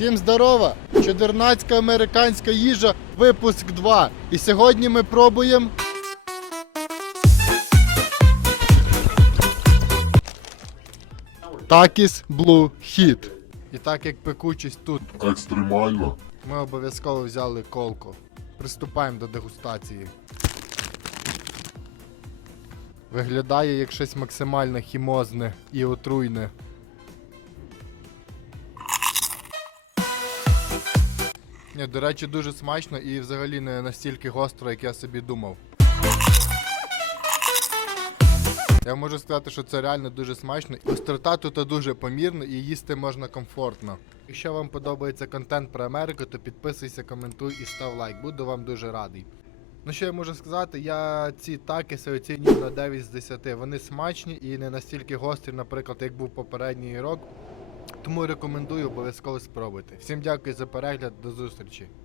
Всім здорова! Чудернацька американська їжа, випуск 2. І сьогодні ми пробуємо. Такіс Blue Hit. І так як пекучість тут, Екстремально. ми обов'язково взяли колку. Приступаємо до дегустації. Виглядає як щось максимально хімозне і отруйне. Ні, до речі, дуже смачно і взагалі не настільки гостро, як я собі думав. Я можу сказати, що це реально дуже смачно. Гострота тут дуже помірна і їсти можна комфортно. Якщо вам подобається контент про Америку, то підписуйся, коментуй і став лайк. Буду вам дуже радий. Ну що я можу сказати, я ці такіси оцінюю на 9 з 10. Вони смачні і не настільки гострі, наприклад, як був попередній рок. Тому рекомендую обов'язково спробуйте. Всім дякую за перегляд, до зустрічі.